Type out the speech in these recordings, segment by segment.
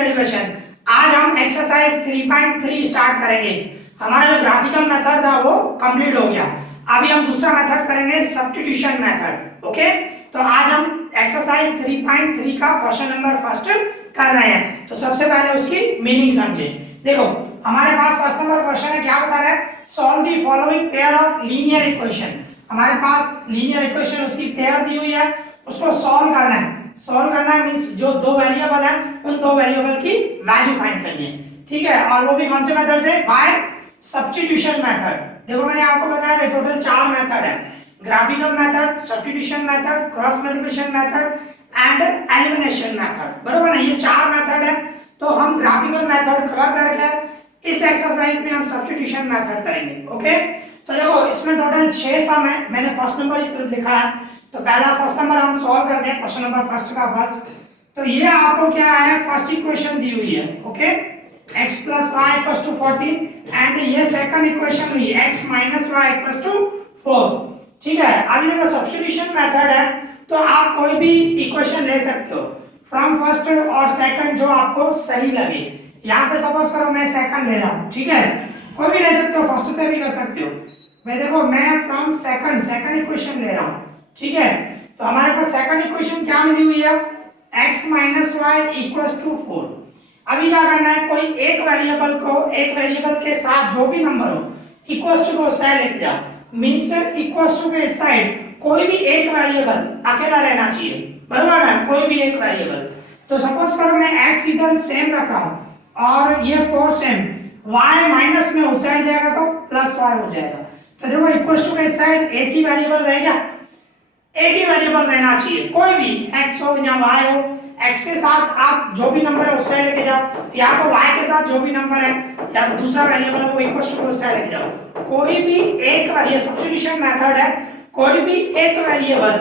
Education. आज हम exercise 3.3 start करेंगे। हमारा जो ग्राफिकल मेथड था वो कंप्लीट हो गया। अभी हम दूसरा मेथड करेंगे, सब्स्टिट्यूशन मेथड। ओके, तो आज हम एक्सरसाइज 3.3 का क्वेश्चन नंबर फर्स्ट कर रहे हैं। तो सबसे पहले उसकी मीनिंग समझे। देखो हमारे पास फर्स्ट नंबर क्वेश्चन है, क्या बता रहा है, solve the following pair of linear equation. हमारे पास लीनियर इक्वेशन उसकी पेयर दी हुई है, उसको सॉल्व करना है। सॉल्व करना मींस जो दो वेरिएबल हैं उन दो वेरिएबल की वैल्यू फाइंड करनी है, ठीक है। और वो भी कौन से मेथड से, बाय सब्स्टिट्यूशन मेथड। देखो मैंने आपको बताया था टोटल 4 मेथड है, graphical method, substitution method, cross multiplication method and elimination method, बराबर ना। ये 4 मेथड है। तो हम ग्राफिकल मेथड कवर करके इस एक्सरसाइज में हम सब्स्टिट्यूशन मेथड करेंगे। ओके, तो देखो इसमें टोटल 6 सम है, मैंने फर्स्ट नंबर ही सिर्फ लिखा है। तो पहला फर्स्ट नंबर हम सॉल्व करते हैं, क्वेश्चन नंबर फर्स्ट का फर्स्ट। तो ये आपको क्या है, फर्स्ट इक्वेशन दी हुई है। Okay, x plus y equals to 14 and ये सेकंड इक्वेशन हुई x minus y equals to 4, ठीक है। अभी देखो सब्स्टिट्यूशन मेथड है तो आप कोई भी इक्वेशन ले सकते हो फ्रॉम फर्स्ट और सेकंड, जो आपको सही लगे। यहाँ पे सपोज करो मैं सेकंड ले रहा हूँ, ठीक है, कोई भी ले सकते हो, फर्स्ट से भी कर सकते हो। मैं देखो मैं फ्रॉम सेकंड इक्वेशन ले रहा हूँ, ठीक है। तो हमारे पास सेकंड इक्वेशन क्या मिली हुई है, x minus y equals to 4। अभी क्या करना है, कोई एक वेरिएबल के साथ जो भी नंबर हो इक्वल्स टू को साइड लेके जाओ। मींस इक्वल्स टू के साइड कोई भी एक वेरिएबल अकेला रहना चाहिए, बराबर ना, कोई भी एक वेरिएबल। तो सपोज करो मैं x इधर सेम रख रहा हूं और ये 4 सेम, y माइनस में उस साइड जाएगा तो प्लस y हो जाएगा। तो देखो इक्वल्स टू के साइड एक ही वेरिएबल रहेगा, एक ही वेरिएबल रहना चाहिए, कोई भी x हो या y हो। x के साथ आप जो भी नंबर है उस साइड लेके जाओ, या तो y के साथ जो भी नंबर है या दूसरा वेरिएबल है वो इक्वल्स टू उस साइड लेके जाओ। कोई भी एक, ये सब्स्टिट्यूशन मेथड है, कोई भी एक वेरिएबल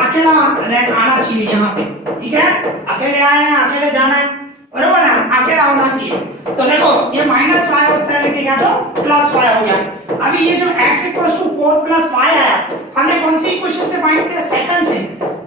अकेला आना चाहिए यहाँ पे, ठीक है। अकेले आए हैं, अकेले जाना है, बराबर ना, अकेला होना चाहिए। तो देखो ये माइनस वाई उस साइड लेके गया तो प्लस वाई हो गया। अभी ये जो x equals to 4 plus Y आया, हमने कौन सी इक्वेशन से फाइंड किया, सेकंड से।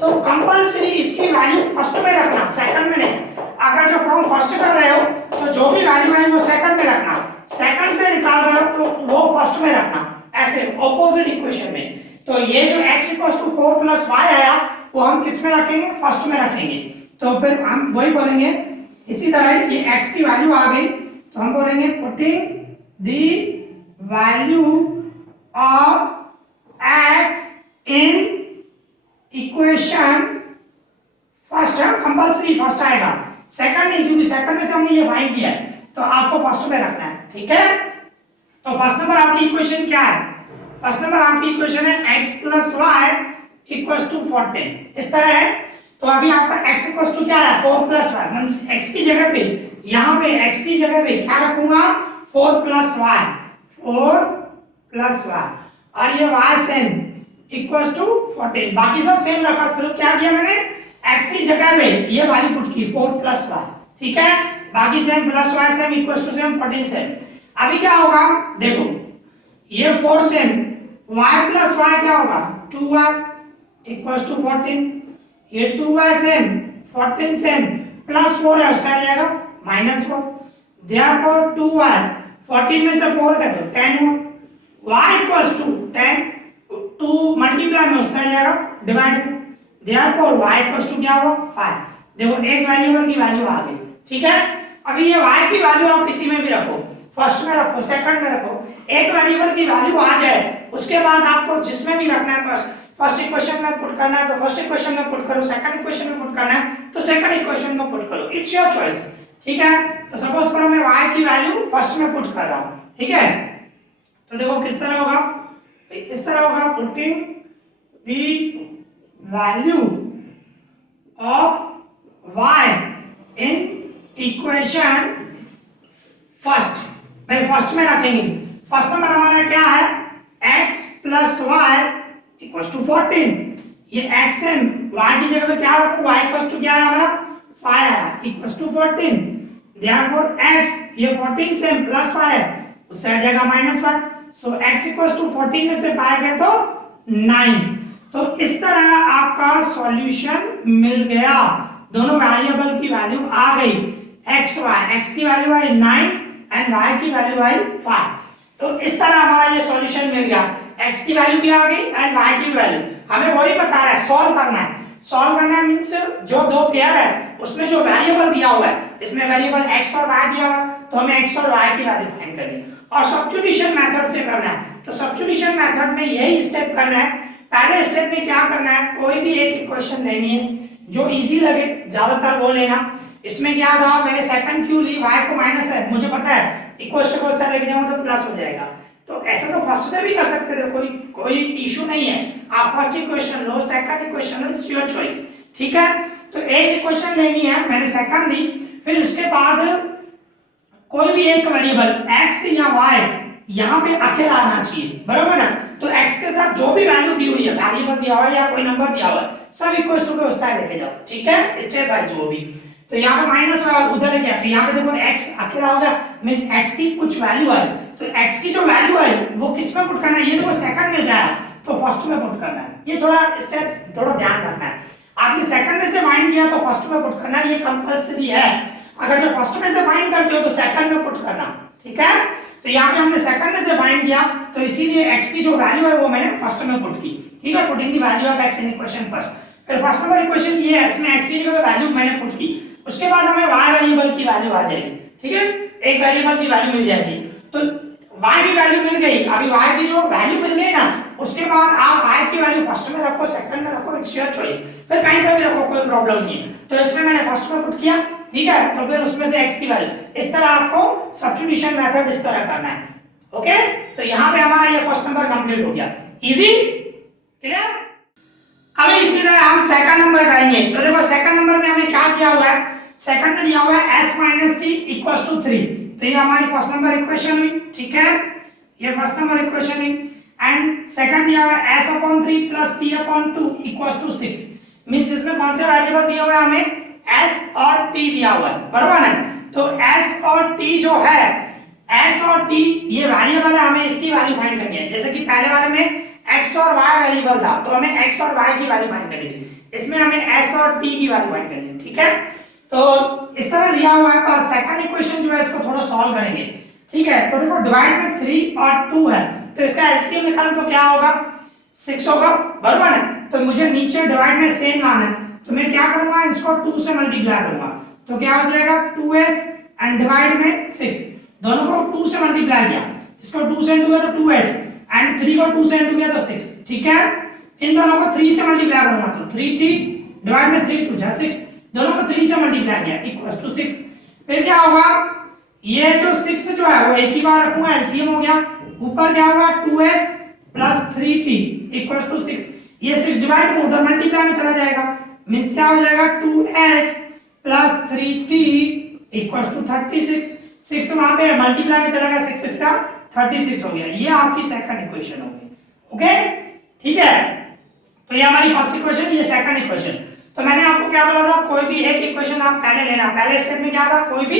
तो कंपलसरी इसकी वैल्यू फर्स्ट में रखना, सेकंड में नहीं। अगर जो फ्रॉम फर्स्ट कर रहे हो तो जो भी वैल्यू है वो सेकंड में रखना, सेकंड से निकाल रहे हो तो वो फर्स्ट में रखना, ऐसे ऑपोजिट इक्वेशन में। तो ये जो x equals to 4 plus Y आया वो हम किस में रखेंगे, फर्स्ट में रखेंगे। तो फिर हम वही बोलेंगे, इसी तरह ये x की वैल्यू आ गई तो हम बोलेंगे putting the value of x in equation first है, कंपलसरी फर्स्ट आएगा, सेकंड नहीं, क्योंकि सेकंड में से हमने ये फाइंड किया है तो आपको फर्स्ट में रखना है, ठीक है। तो फर्स्ट नंबर आपकी इक्वेशन क्या है, फर्स्ट नंबर आपकी इक्वेशन है x plus Y equals to 14, इस तरह है। तो अभी आपका x इक्वल्स टू क्या है, 4 प्लस वाई, मींस x की जगह पे, यहाँ पे x की जगह पे क्या रखूंगा, 4 प्लस वाई, 4 प्लस वाई, और ये y सेम इक्वल्स टू 14। बाकी सब सेम रखा, सिर्फ क्या किया मैंने, x की जगह पे ये वाली पुट की 4 प्लस वाई, ठीक है। बाकी same, plus Y same, equals to same, 14 same. अभी क्या होगा, देखो ये 4 सेम, y प्लस y क्या होगा, 2y इक्वल्स टू 14। ये 2y सेम, 14 सेम, प्लस 4 है उस साइड जाएगा -4, देयरफॉर 2y, 14 में से 4 का तो 10 हुआ, y इक्वल्स टू 10, 2 मल्टीप्लाई में उस साइड जाएगा डिवाइड में, देयरफॉर y इक्वल्स टू क्या हुआ, 5। देखो एक वेरिएबल की वैल्यू आ गई, ठीक है। अभी ये y की वैल्यू आप किसी में भी रखो, फर्स्ट में रखो, सेकंड में रखो, एक वेरिएबल की वैल्यू आ जाए उसके बाद आपको जिसमें भी रखना है, फर्स्ट इक्वेशन में पुट करना है तो फर्स्ट इक्वेशन में पुट करो, सेकंड इक्वेशन में पुट करना है तो सेकंड इक्वेशन में पुट करो, इट्स योर चॉइस, ठीक है। तो सपोज करो मैं y की वैल्यू फर्स्ट में पुट कर रहा हूं, ठीक है। तो देखो किस तरह होगा, इस तरह होगा, putting the value of y in equation first, भाई फर्स्ट में रखेंगे। फर्स्ट नंबर हमारा क्या है, x plus Y equals to 14। ये x है, y की जगह पे क्या रखूं, y इक्वल्स टू क्या है हमारा, 5 है, इक्वल्स टू 14। देयरफॉर x, ये 14 से प्लस 5 है उस साइड जाएगा -1, सो x इक्वल्स टू 14 में से 5 गए तो 9। तो इस तरह आपका सॉल्यूशन मिल गया, दोनों वेरिएबल की वैल्यू आ गई। एक्स वाई, एक्स की वैल्यू आई 9 एंड वाई की वैल्यू आई 5। तो इस तरह हमारा ये सॉल्यूशन मिल गया, x की वैल्यू भी आ गई एंड y की वैल्यू। हमें वही बता रहा है, सॉल्व करना है। सॉल्व करना है मींस जो दो पेयर है उसमें जो वेरिएबल दिया हुआ है, इसमें वेरिएबल x और y दिया हुआ है, तो हमें x और y की वैल्यू फाइंड करनी है और सब्स्टिट्यूशन मेथड से करना है। तो सब्स्टिट्यूशन मेथड में यही स्टेप करना है। पहले स्टेप में क्या करना है, कोई भी एक इक्वेशन लेनी है जो इजी लगे, ज्यादातर वो लेना। इसमें क्या था, मैंने सेकंड क्यू ली, y को माइनस है, मुझे पता है इक्वेशन को ऐसा लेके जाऊं तो प्लस हो जाएगा। तो ऐसा तो फर्स्ट से भी कर सकते थे, कोई इशू नहीं है। आप first equation low, second equation low, it's your choice, ठीक है। तो एक इक्वेशन लेनी है, मैंने सेकंड ली, फिर उसके बाद कोई भी एक वेरिएबल x या y यहाँ पे अकेला आना चाहिए, बराबर ना। तो x के साथ जो भी वैल्यू दी हुई है, वेरिएबल दिया हुआ है या कोई नंबर दिया हुआ है, सब इक्वल टू के उस साइड लेके जाओ, ठीक है, स्टेप वाइज वो भी। तो यहाँ पे माइनस है और उधर है क्या, तो यहाँ पे देखो x अकेला हो गया, मींस x की कुछ वैल्यू आई, तो x की जो वैल्यू आई वो किस में पुट करना है, ये देखो सेकंड में से आया तो फर्स्ट में पुट करना है। ये थोड़ा स्टेप्स थोड़ा ध्यान रखना है। आपने सेकंड में से फाइंड किया तो फर्स्ट में पुट करना, ये कंपल्सरी है। अगर जो फर्स्ट में से फाइंड करते हो तो सेकंड में पुट करना, ठीक है। तो यहाँ पे हमने सेकंड में से फाइंड किया, तो इसीलिए x की जो वैल्यू है वो मैंने फर्स्ट में पुट की, ठीक है, putting the value of x in equation first. फिर फर्स्ट नंबर इक्वेशन ये है, इसमें x की जगह वैल्यू मैंने पुट की, उसके बाद हमें y वेरिएबल की वैल्यू आ जाएगी, ठीक है, एक वेरिएबल की वैल्यू मिल जाएगी। तो y की वैल्यू मिल गई, अभी y की जो वैल्यू मिल गई ना, उसके बाद आप y की वैल्यू फर्स्ट में रखो, सेकंड में रखो, इट्स योर चॉइस, फिर कहीं पे भी रखो, कोई प्रॉब्लम नहीं है। तो इसमें मैंने फर्स्ट में पुट किया, ठीक है, तो फिर उसमें से x की वैल्यू, इस तरह आपको सब्स्टिट्यूशन मेथड इस तरह करना है, ओके। तो यहाँ पे हमारा ये फर्स्ट नंबर कंप्लीट हो गया, इजी, क्लियर। अभी इसी तरह हम सेकंड नंबर करेंगे। तो देखो सेकंड नंबर में हमें क्या दिया हुआ है, सेकंड में दिया हुआ है s - t = 3। तो ये हमारी फर्स्ट नंबर इक्वेशन हुई, ठीक है, ये फर्स्ट नंबर इक्वेशन हुई। एंड सेकंड दिया हुआ है s/3 + t/2 = 6। मींस इसमें कौन से वेरिएबल दिए हुए हैं, हमें s और t दिया हुआ है, बराबर है। तो s और t जो है, s और t ये वेरिएबल है, हमें इसकी वैल्यू फाइंड करनी है। जैसे कि पहले वाले में x और y वेरिएबल था, तो हमें x और y की वैल्यू फाइंड करनी थी, इसमें हमें s और t की वैल्यू फाइंड करनी है, ठीक है। तो इस तरह दिया हुआ है, पर सेकंड इक्वेशन जो है इसको थोड़ा सॉल्व करेंगे, ठीक है। तो देखो डिवाइड में 3 और 2 है, तो इसका एलसीएम निकालो तो क्या होगा, 6 होगा, बराबर है। तो मुझे नीचे डिवाइड में सेम लाना है, तो मैं क्या करूंगा, इसको 2 से मल्टीप्लाई करूंगा, तो क्या हो जाएगा 2s एंड डिवाइड में 6, दोनों को 2 से मल्टीप्लाई किया, इसको 2 से इंटू किया तो 2s एंड 3 को 2 से इंटू किया तो 6, ठीक है। इन दोनों को 3 से मल्टीप्लाई करूंगा तो 3t डिवाइड में 3 2 6, दोनों को 3 से मल्टीप्लाई किया इक्वल्स टू 6। फिर क्या होगा, ये जो 6 जो है वो एक ही बार रखूंगा, एलसीएम हो गया, ऊपर क्या होगा 2s + 3t इक्वल्स टू 6, ये 6 डिवाइड में उधर मल्टीप्लाई में चला जाएगा, मींस क्या हो जाएगा 2s + 3t इक्वल्स टू 36। 6 वहां पे मल्टीप्लाई में चला गया, 6 6 का 36 हो गया। ये आपकी सेकंड इक्वेशन हो गई, ओके, ठीक है। तो ये हमारी फर्स्ट इक्वेशन, ये सेकंड इक्वेशन। तो मैंने आपको क्या बोला था, कोई भी एक इक्वेशन आप पहले लेना। पहले स्टेप में क्या था, कोई भी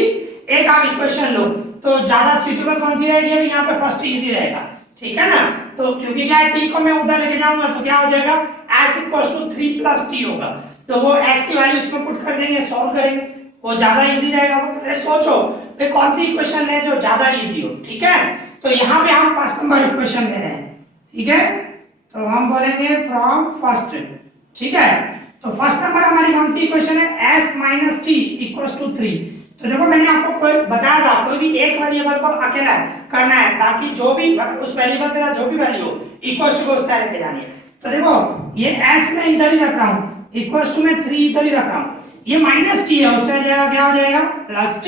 एक आप इक्वेशन लो, तो ज्यादा सुटेबल कौन सी रहेगी, अभी यहाँ पे फर्स्ट इजी रहेगा, ठीक है ना। तो क्योंकि क्या है, t को मैं उधर लेके जाऊंगा तो क्या हो जाएगा, s = 3 + t होगा, तो वो s की वैल्यू इसमें पुट कर देंगे, सॉल्व करेंगे, वो ज्यादा इजी रहेगा। पहले सोचो फिर कौन सी इक्वेशन है जो ज्यादा इजी हो, ठीक है। तो यहाँ पे हम फर्स्ट नंबर इक्वेशन ले रहे हैं, ठीक है, तो हम बोलेंगे फ्रॉम फर्स्ट, ठीक है। तो फर्स्ट नंबर हमारी कौन सी इक्वेशन है, s - t = 3। तो देखो मैंने आपको कोई बताया था, कोई भी एक वेरिएबल को अकेला करना है, ताकि जो भी उस वेरिएबल के साथ जो भी वैल्यू हो इक्वल्स टू उस साइड लेके जानी है। तो देखो ये s में इधर ही रख रहा हूँ, इक्वल्स टू में 3 इधर ही रख रहा हूँ, ये -t है, उस साइड जाएगा क्या हो जाएगा +t।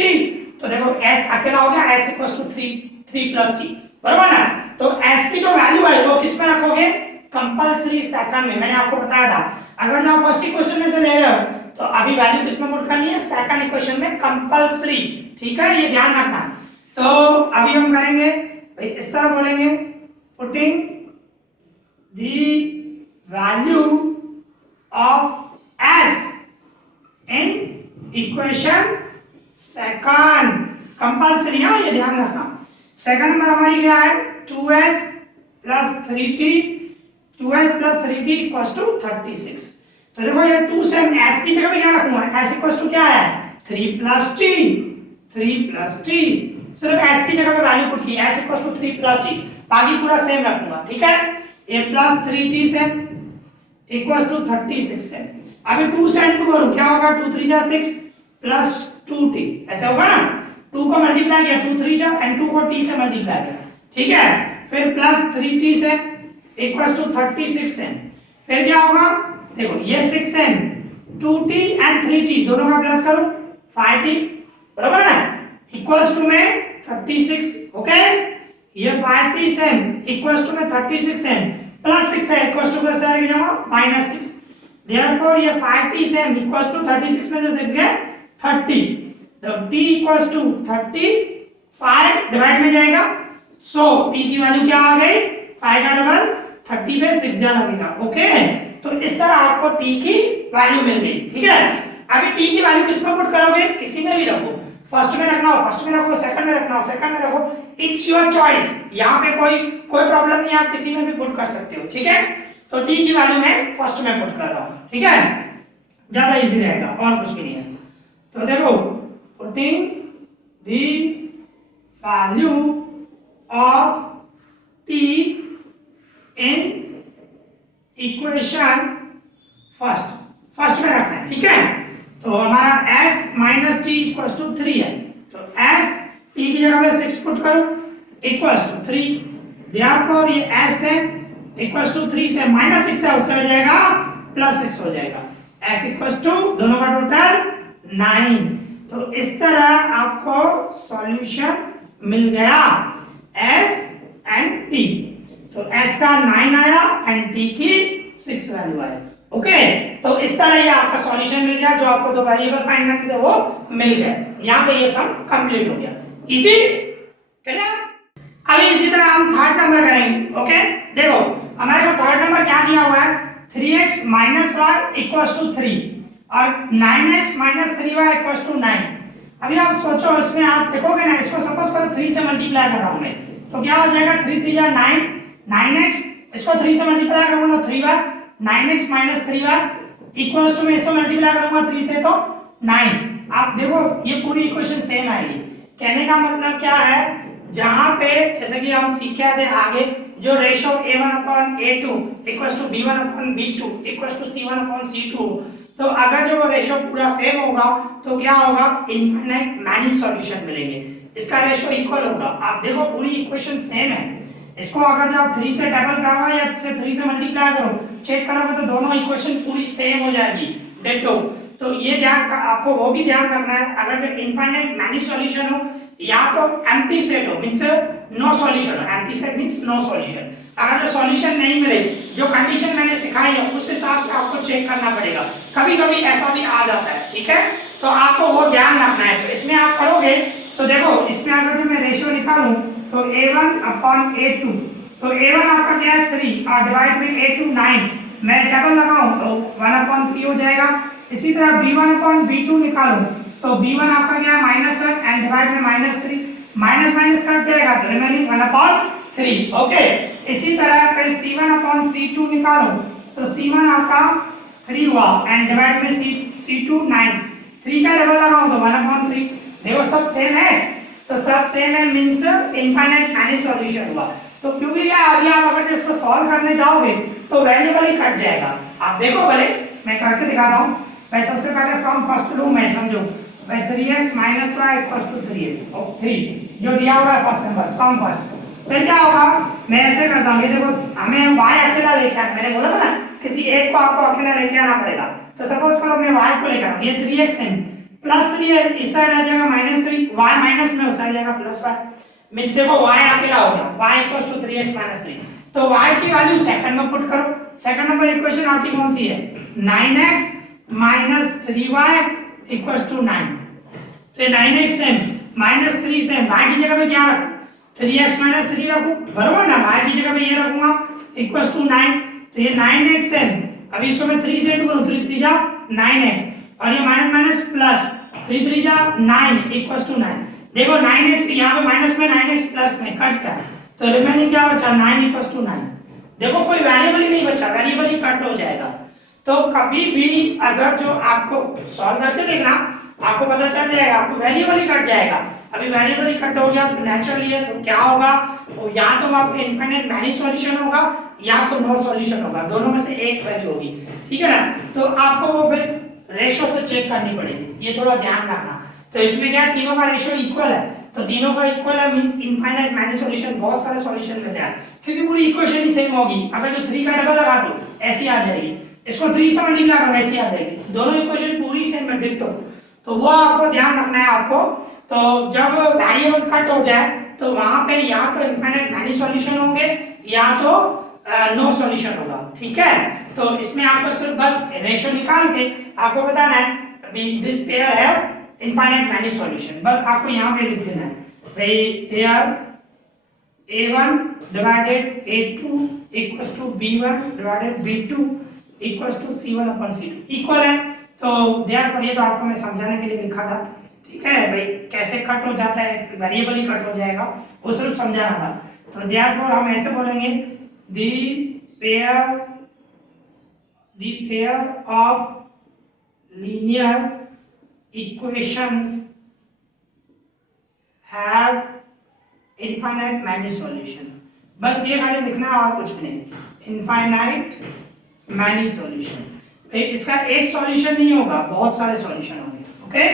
तो देखो s अकेला हो गया, s = 3 + t, बराबर ना। तो s की जो वैल्यू है वो किस में रखोगे, कंपल्सरी सेकंड में। मैंने आपको बताया था, अगर आप फर्स्ट इक्वेशन में से ले रहे हो तो अभी वैल्यू किसमें पुट करनी है, सेकंड इक्वेशन में कंपल्सरी, ठीक है, ये ध्यान रखना। तो अभी हम करेंगे इस तरह बोलेंगे, putting the value of s in equation second, compulsory, हाँ ये ध्यान रखना। सेकंड नंबर हमारी क्या है, 2s + 3t, 2s + 3t = 36। तो देखो ये 2 से s की जगह पे क्या रखूंगा, s = क्या है 3 + t, 3 प्लस टी, सिर्फ s की जगह पे वैल्यू पुट की s equal to 3 plus T, बाकी पूरा सेम रखूंगा, ठीक है। ये प्लस 3t से इक्वल टू 36 है। अभी 2 से 2 करूं, क्या होगा, 2 3 जा 6 प्लस 2t, ऐसा होगा ना। 2 को मल्टीप्लाई किया 2 3 जा एंड 2 को t से मल्टीप्लाई किया, ठीक है। फिर प्लस 3t से इक्वल टू 36 है। फिर क्या होगा, देखो ये 6n 2t एंड 3t दोनों का प्लस करो 5t, बराबर ना, इक्वल्स टू में 36, ओके। ये 5t सेम इक्वल्स टू में 36 है प्लस 6 है, इक्वल्स टू कैसे आएगा जमा -6, देयरफॉर ये 5t सेम इक्वल्स टू 36 में से 6 गया 30, तो t इक्वल्स टू 35 डिवाइड में जाएगा, सो t की वैल्यू क्या आ गई, 5 का डबल 30 पे 6 जा लगेगा, ओके। तो इस तरह आपको t की वैल्यू मिल गई, ठीक है। अभी t की वैल्यू किस में पुट करोगे, किसी में भी रखो, फर्स्ट में रखना हो फर्स्ट में रखो, सेकंड में रखना हो सेकंड में रखो, इट्स योर चॉइस, यहाँ पे कोई प्रॉब्लम नहीं, आप किसी में भी पुट कर सकते हो, ठीक है। तो t की वैल्यू मैं फर्स्ट में पुट कर रहा हूँ, ठीक है, ज्यादा इजी रहेगा और कुछ भी नहीं है। तो देखो, putting the value of t in equation first में रखना है, ठीक है। तो हमारा s minus T equals to 3 है, तो s t की जगह पे 6 पुट करो इक्वल्स टू 3, देयरफॉर ये s है इक्वल्स टू 3 से -6 है उससे हो जाएगा +6 हो जाएगा, s इक्वल्स टू दोनों का टोटल 9। तो इस तरह आपको सॉल्यूशन मिल गया s एंड t, तो s का 9 आया एंड t की 6 वैल्यू आई, ओके। तो इस तरह ये आपका सॉल्यूशन मिल गया, जो आपको दो वेरिएबल फाइंड करने थे वो मिल गए, यहाँ पे ये सब कंप्लीट हो गया, इजी, क्लियर। अभी इसी तरह हम थर्ड नंबर करेंगे, ओके। देखो हमारे को थर्ड नंबर क्या दिया हुआ है, 3x minus Y equals to 3 और 9x minus 3y equals to 9। अभी आप सोचो, इसमें आप देखोगे ना, इसको सपोज करो 3 से मल्टीप्लाई कर रहा हूं मैं, तो क्या हो जाएगा, 3 3 जा 9, 9x, इसको 3 से मल्टीप्लाई करूंगा तो 3y, 9x minus 3y equals to में इसको मल्टीप्लाई करूंगा 3 से तो 9। आप देखो ये पूरी इक्वेशन सेम आएगी, कहने का मतलब क्या है, जहां पे जैसे कि हम सीखे थे आगे, जो ratio a1/a2 equals to b1/b2 equals to c1/c2, तो अगर जो वो रेशो पूरा सेम होगा तो क्या होगा, इनफाइनाइट मैनी सॉल्यूशन मिलेंगे, इसका रेशो इक्वल होगा। आप देखो पूरी इक्वेशन सेम है, इसको अगर जो आप 3 से डबल करोगे या 3 से मल्टीप्लाई करो, चेक करोगे तो दोनों इक्वेशन पूरी सेम हो जाएगी, डिटो। तो ये ध्यान आपको वो भी ध्यान रखना है, अगर जो इनफाइनाइट मैनी सॉल्यूशन हो या तो एम्प्टी सेट हो, मींस नो सॉल्यूशन हो, empty set means no solution. अगर जो सॉल्यूशन नहीं मिले, जो कंडीशन मैंने सिखाई है उस हिसाब से आपको चेक करना पड़ेगा, कभी कभी ऐसा भी आ जाता है, ठीक है। तो आपको वो ध्यान रखना है। तो इसमें आप करोगे तो देखो, इसमें अगर जो मैं रेशियो निकालूं तो a1/a2, तो a1 आपका क्या है 3 और डिवाइड में a2 9, मैं डबल लगाऊं तो 1/3 हो जाएगा। इसी तरह b1/b2 निकालूं तो b1 आपका क्या है -1 एंड डिवाइड में -3, माइनस माइनस कट जाएगा तो रिमेनिंग 1/3, ओके। इसी तरह फिर c1/c2 निकालो तो c1 आपका 3 हुआ एंड डिवाइड में c2 9, 3 का डबल लगाओ तो 1/3। देखो सब सेम है, तो सब सेम है मींस इनफाइनाइट मैनी सॉल्यूशन हुआ। तो क्योंकि ये अभी आप अगर इसको सॉल्व करने जाओगे तो वेरिएबल ही कट जाएगा। आप देखो पहले मैं करके दिखाता हूं। मैं सबसे पहले फ्रॉम फर्स्ट लूं, मैं समझो भाई 3x minus y equals to 3x और 3 जो दिया हुआ है फर्स्ट नंबर फ्रॉम फर्स्ट। फिर क्या होगा, मैं ऐसे करता हूं, ये देखो हमें y अकेला लेके आना, मैंने बोला था ना किसी एक को आपको अकेला लेके आना पड़ेगा। तो सपोज करो मैं y को लेकर आऊं, ये 3x है प्लस 3 है, इस साइड आ जाएगा -3, y माइनस में उस साइड जाएगा +y। मींस देखो y अकेला हो गया, y equals to 3x minus 3। तो y की वैल्यू सेकंड में पुट करो। सेकंड नंबर इक्वेशन आपकी कौन सी है, 9x minus 3y equals to 9। तो 9x सेम -3 सेम, y की जगह पे क्या रखूं, 3x माइनस 3 रखूं, बराबर ना। y की जगह पे ये रखूंगा इक्वल्स टू 9, तो ये 9x सेम। अभी इसको मैं 3 से इंटू करूं, 3 3 जा 9x और ये माइनस माइनस प्लस 3 3 जा 9 इक्वल्स टू 9। देखो 9x यहाँ पे माइनस में 9x प्लस में कट गया, तो रिमेनिंग क्या बचा 9 इक्वल्स टू 9। देखो कोई वेरिएबल ही नहीं बचा, वेरिएबल ही कट हो जाएगा। तो कभी भी अगर जो आपको सॉल्व करके देखना आपको पता चल जाएगा, आपको वेरिएबल ही कट जाएगा। अभी वेरिएबल ही कट हो गया तो नेचुरली है, तो क्या होगा, तो या तो आपको इनफाइनाइट मैनी सॉल्यूशन होगा या तो नो सॉल्यूशन होगा, दोनों में से एक वैल्यू होगी, ठीक है ना। तो आपको वो फिर रेशो से चेक करनी पड़ेगी, ये थोड़ा ध्यान रखना। तो इसमें क्या है, तीनों का रेशो इक्वल है, तो तीनों का इक्वल है मींस इनफाइनाइट मैनी सॉल्यूशन, बहुत सारे सॉल्यूशन मिल रहे हैं, क्योंकि पूरी इक्वेशन ही सेम होगी। अगर जो 3 का डबल लगा दो ऐसी आ जाएगी, इसको 3 से मल्टीप्लाई करो ऐसी आ जाएगी, दोनों इक्वेशन पूरी सेम है, डिट्टो। तो वो आपको ध्यान रखना है आपको। तो जब वेरिएबल कट हो जाए तो वहां पे या तो इनफाइनाइट मैनी सॉल्यूशन होंगे या तो नो सॉल्यूशन होगा, ठीक है। तो इसमें आपको सिर्फ बस रेशो निकाल के आपको बताना है अभी दिस पेयर है इनफाइनाइट मैनी सॉल्यूशन, बस आपको यहाँ पे लिख देना है भाई pair A1 divided A2 equals to B1 divided B2 equals to C1 upon C2 equal है। तो देयरफॉर ये तो आपको मैं समझाने के लिए लिखा था, ठीक है भाई, कैसे कट हो जाता है, वेरिएबल ही कट हो जाएगा, वो सिर्फ समझाना था। तो देयरफॉर हम ऐसे बोलेंगे the pair of linear equations have infinite many solution, बस ये खाली लिखना है और कुछ भी नहीं, इनफाइनाइट मैनी सॉल्यूशन। इसका एक सॉल्यूशन नहीं होगा, बहुत सारे सॉल्यूशन होंगे, ओके।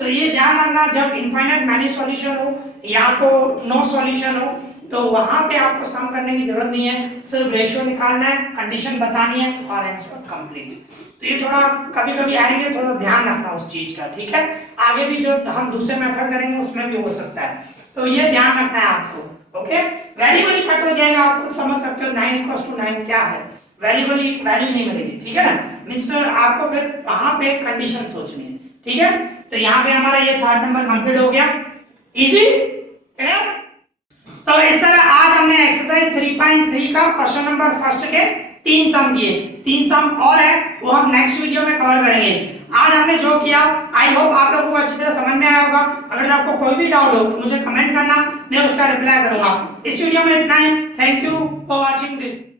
तो ये ध्यान रखना, जब इनफाइनाइट मैनी सॉल्यूशन हो या तो नो सॉल्यूशन हो तो वहां पे आपको सम करने की जरूरत नहीं है, सिर्फ रेशियो निकालना है, कंडीशन बतानी है और आंसर कंप्लीट। तो ये थोड़ा कभी कभी आएंगे, थोड़ा ध्यान रखना उस चीज का, ठीक है। आगे भी जो हम दूसरे मेथड करेंगे उसमें भी हो सकता है, तो ये ध्यान रखना है आपको, ओके। वेरिएबल ही कट हो जाएगा, आप खुद समझ सकते हो 9 = 9 क्या है, वेरिएबल ही वैल्यू नहीं मिलेगी, ठीक है ना। मींस आपको फिर वहां पे कंडीशन सोचनी है, ठीक है। तो यहाँ पे हमारा ये 3rd नंबर कंप्लीट हो गया, इजी, क्लियर। तो इस तरह आज हमने एक्सरसाइज 3.3 का क्वेश्चन नंबर फर्स्ट के 3 सम किए, 3 सम और है वो हम नेक्स्ट वीडियो में कवर करेंगे। आज हमने जो किया आई होप आप लोगों को अच्छी तरह समझ में आया होगा। अगर आपको कोई भी डाउट हो तो मुझे कमेंट करना, मैं उसका रिप्लाई करूंगा। इस वीडियो में इतना ही, thank you for watching this.